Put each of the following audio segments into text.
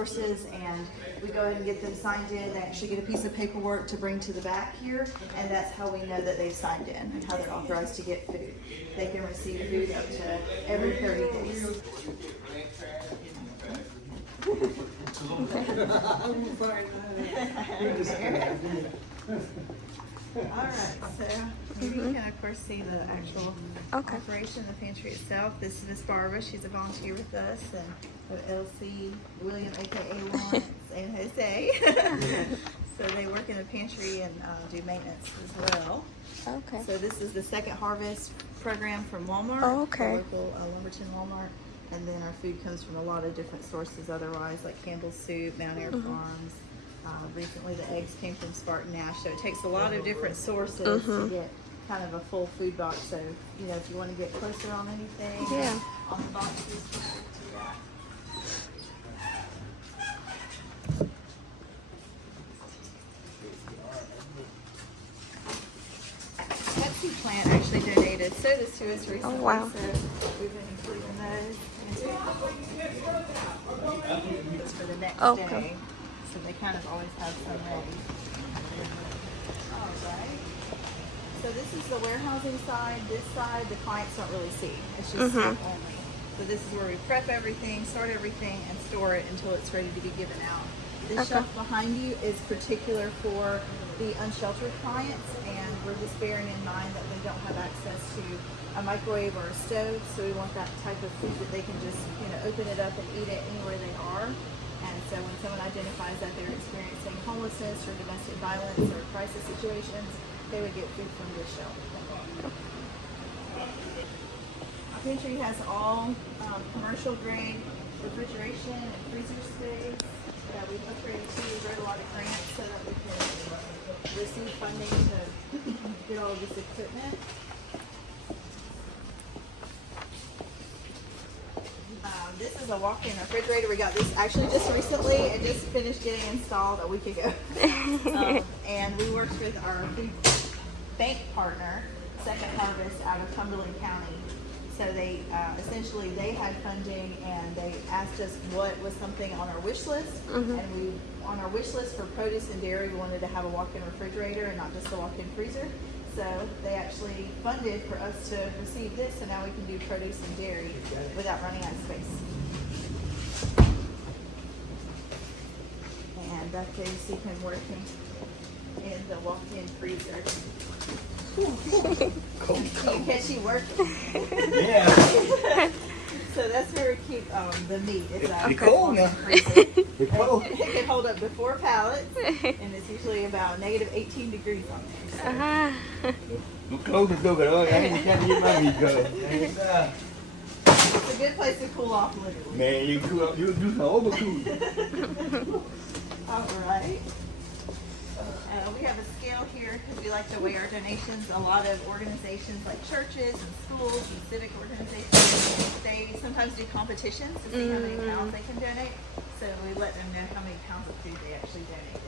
resources, and we go ahead and get them signed in. They actually get a piece of paperwork to bring to the back here, and that's how we know that they've signed in and how they're authorized to get food. They can receive food up to every 30 days. All right, so you can of course see the actual operation, the pantry itself. This is Miss Barbara. She's a volunteer with us, and with Elsie, William, aka Lawrence, and Jose. So they work in the pantry and do maintenance as well. Okay. So this is the Second Harvest program from Walmart. Oh, okay. The local Lumberton Walmart. And then our food comes from a lot of different sources otherwise, like Campbell's Soup, Mount Air Farms. Recently the eggs came from Spartan Nash. So it takes a lot of different sources to get kind of a full food box. So, you know, if you want to get closer on anything on the boxes, do that. Pepsi plant actually donated sodas to us recently. Oh, wow. So we've been including those. It's for the next day. So they kind of always have some ready. All right. So this is the warehousing side. This side, the clients don't really see. It's just stuff only. So this is where we prep everything, start everything, and store it until it's ready to be given out. This shelf behind you is particular for the unsheltered clients, and we're just bearing in mind that they don't have access to a microwave or a stove, so we want that type of food that they can just, you know, open it up and eat it anywhere they are. And so when someone identifies that they're experiencing homelessness or domestic violence or crisis situations, they would get food from this shelf. Our pantry has all commercial grade refrigeration and freezer space that we've upgraded to. We wrote a lot of grants so that we can receive funding to get all of this equipment. This is a walk-in refrigerator. We got this actually just recently and just finished getting installed a week ago. And we worked with our food bank partner, Second Harvest, out of Cumberland County. So they essentially they had funding, and they asked us what was something on our wish list. And we, on our wish list for produce and dairy, we wanted to have a walk-in refrigerator and not just a walk-in freezer. So they actually funded for us to receive this, so now we can do produce and dairy without running out of space. And back there you see him working in the walk-in freezer. You catch you working. Yeah. So that's where we keep the meat. It's cold now. It's cold. It can hold up to 4 pallets, and it's usually about negative 18 degrees on there. So. Close the door, girl. I ain't trying to get my meat cold. It's a good place to cool off, literally. Man, you cool up. You do some overcool. All right. We have a scale here because we like to weigh our donations. A lot of organizations like churches and schools and civic organizations, they sometimes do competitions to see how many pounds they can donate. So we let them know how many pounds of food they actually donated.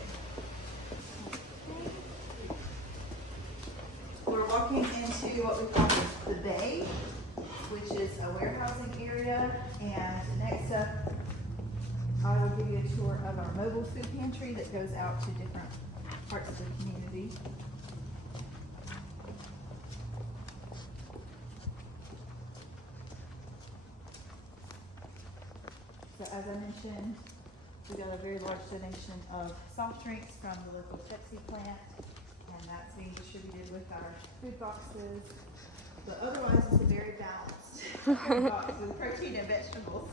We're walking into what we call the bay, which is a warehousing area. And next up, I will give you a tour of our mobile food pantry that goes out to different parts of the community. So as I mentioned, we got a very large donation of soft drinks from the local Pepsi plant, and that's being distributed with our food boxes. But otherwise, it's a very balanced box with protein and vegetables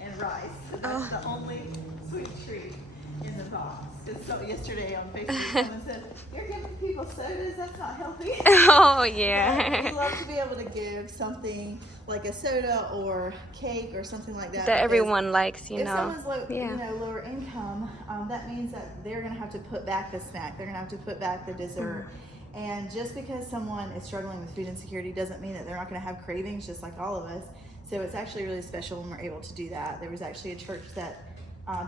and rice. That's the only sweet treat in the box. So yesterday on Facebook, someone said, "You're giving people sodas. That's not healthy." Oh yeah. We love to be able to give something like a soda or cake or something like that. That everyone likes, you if know. someone's you know, lower income, that means that they're going to have to put back the snack. They're going to have to put back the dessert. And just because someone is struggling with food insecurity doesn't mean that they're not going to have cravings, just like all of us. So it's actually really special when we're able to do that. There was actually a church that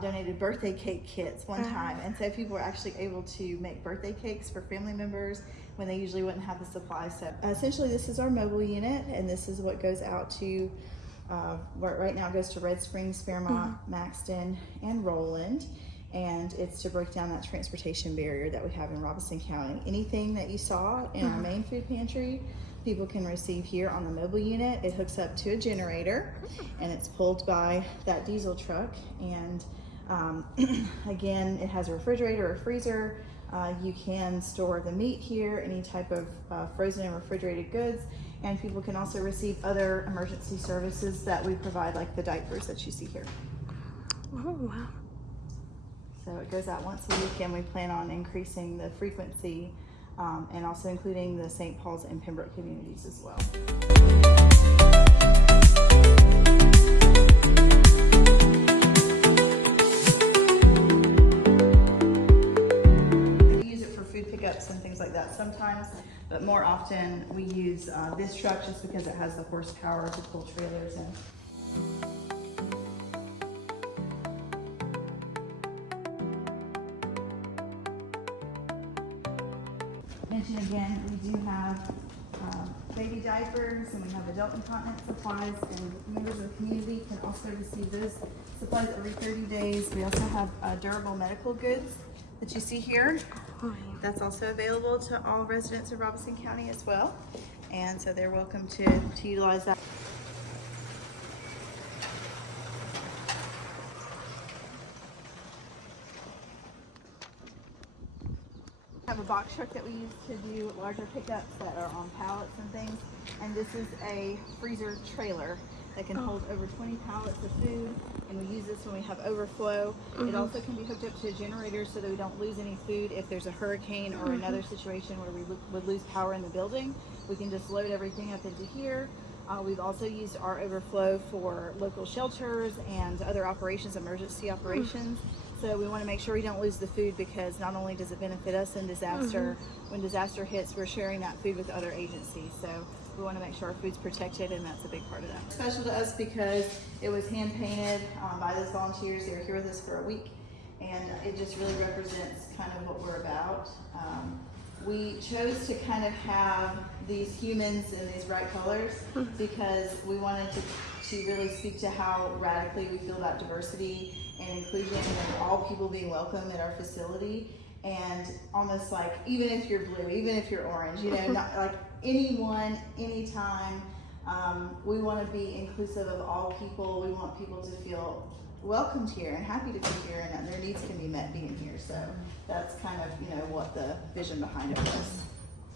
donated birthday cake kits one time, and so people were actually able to make birthday cakes for family members when they usually wouldn't have the supplies. So essentially this is our mobile unit, and this is what goes out to Right now it goes to Red Springs, Fairmont, Maxton, and Roland. And it's to break down that transportation barrier that we have in Robeson County. Anything that you saw in our main food pantry, people can receive here on the mobile unit. It hooks up to a generator and it's pulled by that diesel truck. And again, it has a refrigerator or freezer. You can store the meat here, any type of frozen and refrigerated goods. And people can also receive other emergency services that we provide, like the diapers that you see here. Oh, wow. So it goes out once a week, and we plan on increasing the frequency and also including the St. Paul's and Pembroke communities as well. We use it for food pickups and things like that sometimes, but more often we use this truck just because it has the horsepower to pull trailers in. Mention again, we do have baby diapers, and we have adult incontinence supplies, and members of the community can also receive those supplies every 30 days. We also have durable medical goods that you see here. That's also available to all residents of Robeson County as well, and so they're welcome to utilize that. Have a box truck that we use to do larger pickups that are on pallets and things, and this is a freezer trailer that can hold over 20 pallets of food, and we use this when we have overflow. It also can be hooked up to a generator so that we don't lose any food if there's a hurricane or another situation where we would lose power in the building. We can just load everything up into here. We've also used our overflow for local shelters and other operations, emergency operations. So we want to make sure we don't lose the food, because not only does it benefit us in disaster, when disaster hits, we're sharing that food with other agencies. So we want to make sure our food's protected, and that's a big part of that. Special to us because it was hand painted by those volunteers. They were here with us for a week, and it just really represents kind of what we're about. We chose to kind of have these humans in these bright colors because we wanted to really speak to how radically we feel about diversity and inclusion and all people being welcome at our facility. And almost like, even if you're blue, even if you're orange, you know, not like anyone, anytime, we want to be inclusive of all people. We want people to feel welcomed here and happy to be here, and that their needs can be met being here. So that's kind of, you know, what the vision behind it was.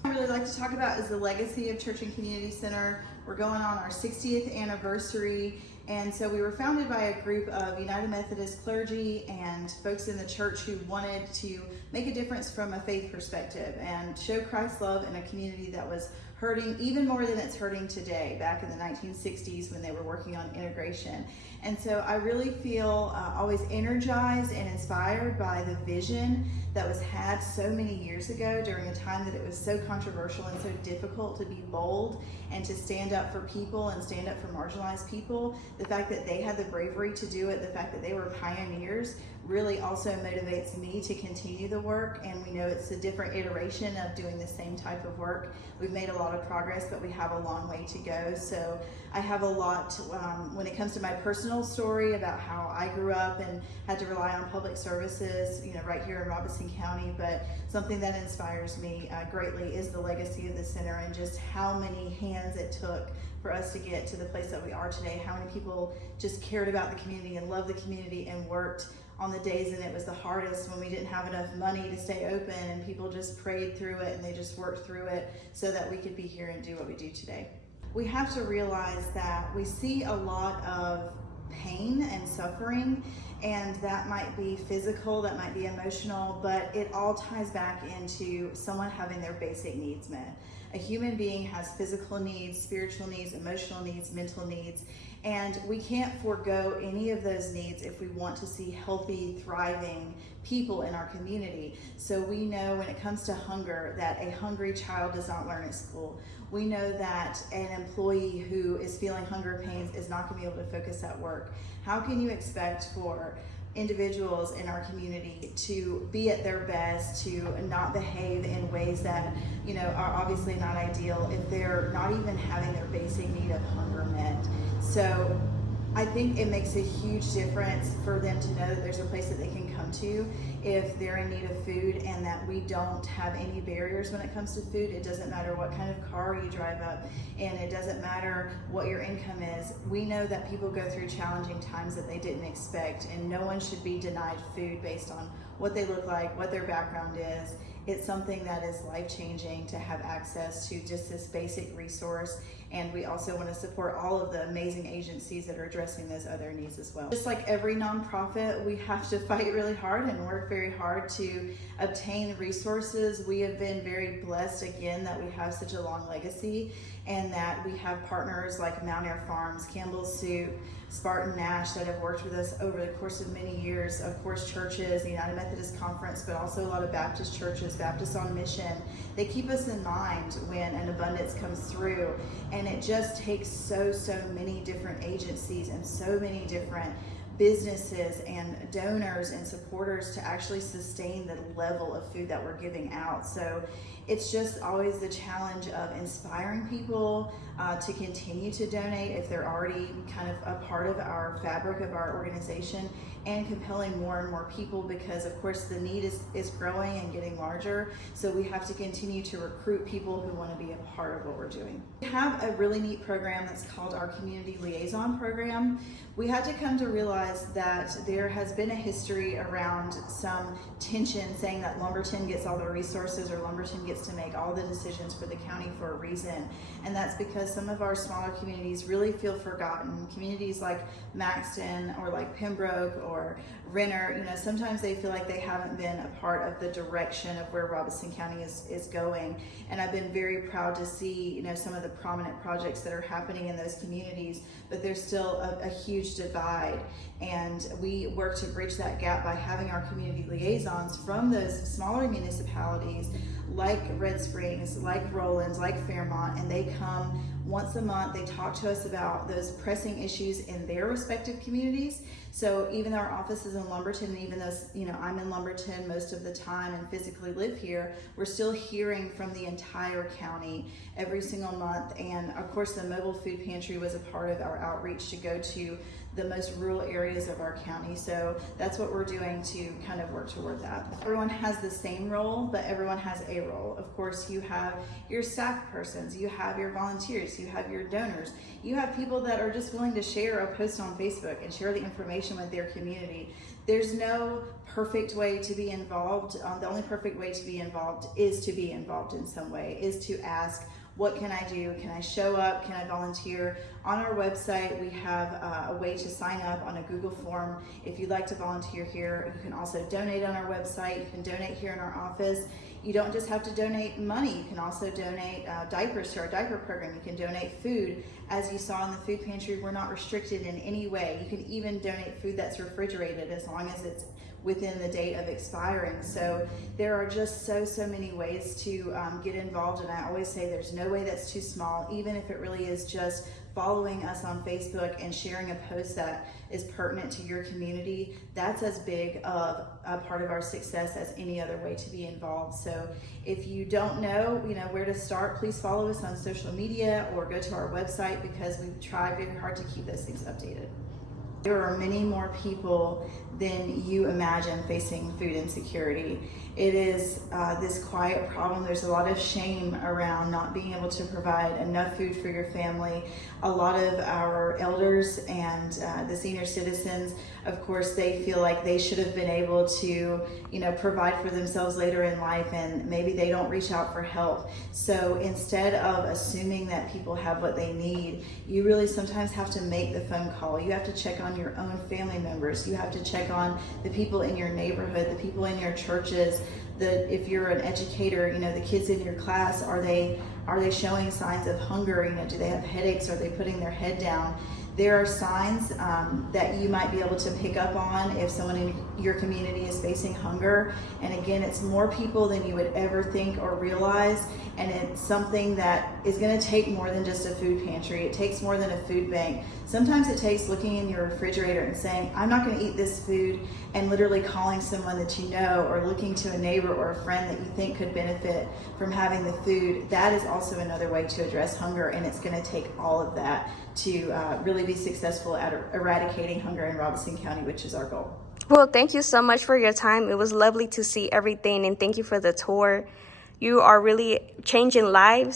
What I really like to talk about is the legacy of Church and Community Center. We're going on our 60th anniversary, and so we were founded by a group of United Methodist clergy and folks in the church who wanted to make a difference from a faith perspective and show Christ's love in a community that was hurting even more than it's hurting today, back in the 1960s when they were working on integration. And so I really feel always energized and inspired by the vision that was had so many years ago during a time that it was so controversial and so difficult to be bold and to stand up for people and stand up for marginalized people. The fact that they had the bravery to do it, the fact that they were pioneers, really also motivates me to continue the work. And we know it's a different iteration of doing the same type of work. We've made a lot of progress, but we have a long way to go. So I have a lot when it comes to my personal story about how I grew up and had to rely on public services, you know, right here in Robeson County. But something that inspires me greatly is the legacy of the center and just how many hands it took for us to get to the place that we are today. How many people just cared about the community and loved the community and worked on the days and it was the hardest, when we didn't have enough money to stay open, and people just prayed through it and they just worked through it so that we could be here and do what we do today. We have to realize that we see a lot of pain and suffering, and that might be physical, that might be emotional, but it all ties back into someone having their basic needs met. A human being has physical needs, spiritual needs, emotional needs, mental needs, and we can't forego any of those needs if we want to see healthy, thriving people in our community. So we know when it comes to hunger that a hungry child does not learn at school. We know that an employee who is feeling hunger pains is not going to be able to focus at work. How can you expect for individuals in our community to be at their best, to not behave in ways that, you know, are obviously not ideal if they're not even having their basic need of hunger met. So I think it makes a huge difference for them to know that there's a place that they can come to if they're in need of food, and that we don't have any barriers when it comes to food. It doesn't matter what kind of car you drive up, and it doesn't matter what your income is. We know that people go through challenging times that they didn't expect, and no one should be denied food based on what they look like, what their background is. It's something that is life-changing to have access to just this basic resource. And we also want to support all of the amazing agencies that are addressing those other needs as well. Just like every nonprofit, we have to fight really hard and work very hard to obtain resources. We have been very blessed, again, that we have such a long legacy, and that we have partners like Mount Air Farms, Campbell's Soup, Spartan Nash that have worked with us over the course of many years. Of course, churches, the United Methodist Conference, but also a lot of Baptist churches, Baptists on Mission. They keep us in mind when an abundance comes through, and it just takes so many different agencies and so many different businesses and donors and supporters to actually sustain the level of food that we're giving out. So it's just always the challenge of inspiring people to continue to donate if they're already kind of a part of our fabric of our organization, and compelling more and more people, because of course the need is growing and getting larger. So we have to continue to recruit people who want to be a part of what we're doing. We have a really neat program that's called our Community Liaison Program. We had to come to realize that there has been a history around some tension saying that Lumberton gets all the resources, or Lumberton gets to make all the decisions for the county for a reason. And that's because some of our smaller communities really feel forgotten. Communities like Maxton or like Pembroke or Renner, you know, sometimes they feel like they haven't been a part of the direction of where Robeson County is going. And I've been very proud to see, you know, some of the prominent projects that are happening in those communities, but there's still a huge divide. And we work to bridge that gap by having our community liaisons from those smaller municipalities like Red Springs, like Rollins, like Fairmont, and they come once a month. They talk to us about those pressing issues in their respective communities. So even though our office is in Lumberton, and even though, you know, I'm in Lumberton most of the time and physically live here, we're still hearing from the entire county every single month. And of course, the mobile food pantry was a part of our outreach to go to the most rural areas of our county. So that's what we're doing to kind of work toward that. Everyone has the same role, but everyone has a role. Of course, you have your staff persons, you have your volunteers, you have your donors, you have people that are just willing to share a post on Facebook and share the information with their community. There's no perfect way to be involved. The only perfect way to be involved is to be involved in some way, is to ask, what can I do? Can I show up? Can I volunteer? On our website, we have a way to sign up on a Google form. If you'd like to volunteer here, you can also donate on our website. You can donate here in our office. You don't just have to donate money. You can also donate diapers to our diaper program. You can donate food. As you saw in the food pantry, we're not restricted in any way. You can even donate food that's refrigerated as long as it's within the date of expiring. So there are just so many ways to get involved, and I always say there's no way that's too small, even if it really is just following us on Facebook and sharing a post that is pertinent to your community. That's as big of a part of our success as any other way to be involved. So if you don't know, where to start, please follow us on social media or go to our website, because we try very hard to keep those things updated. There are many more people than you imagine facing food insecurity. It is this quiet problem. There's a lot of shame around not being able to provide enough food for your family. A lot of our elders and the senior citizens, of course, they feel like they should have been able to, provide for themselves later in life, and maybe they don't reach out for help. So instead of assuming that people have what they need, you really sometimes have to make the phone call. You have to check on your own family members. You have to check on the people in your neighborhood, the people in your churches. If you're an educator, the kids in your class, are they showing signs of hunger? Do they have headaches? Are they putting their head down? There are signs that you might be able to pick up on if someone your community is facing hunger. And again, it's more people than you would ever think or realize. And it's something that is going to take more than just a food pantry. It takes more than a food bank. Sometimes it takes looking in your refrigerator and saying, I'm not going to eat this food, and literally calling someone that you know, or looking to a neighbor or a friend that you think could benefit from having the food. That is also another way to address hunger, and it's going to take all of that to really be successful at eradicating hunger in Robeson County, which is our goal. Well, thank you so much for your time. It was lovely to see everything, and thank you for the tour. You are really changing lives.